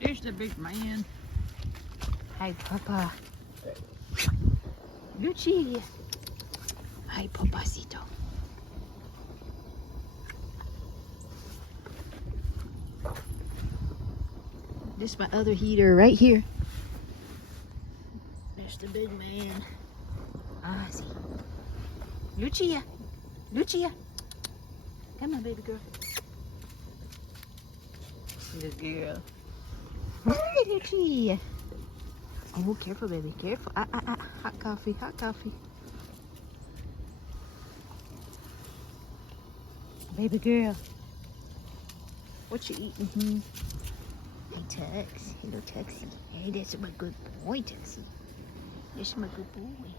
There's the big man. Hi, Papa. Lucia. Hi, Papacito. This is my other heater right here. There's the big man. Ozzy. Lucia. Lucia. Come on, baby girl. Good girl. Hi, Lucia. Oh, careful, baby. Careful. Hot coffee. Hot coffee. Baby girl. What you eating? Hey, Tux. Hello, Tuxie. Hey, that's my good boy, Tuxie. That's my good boy.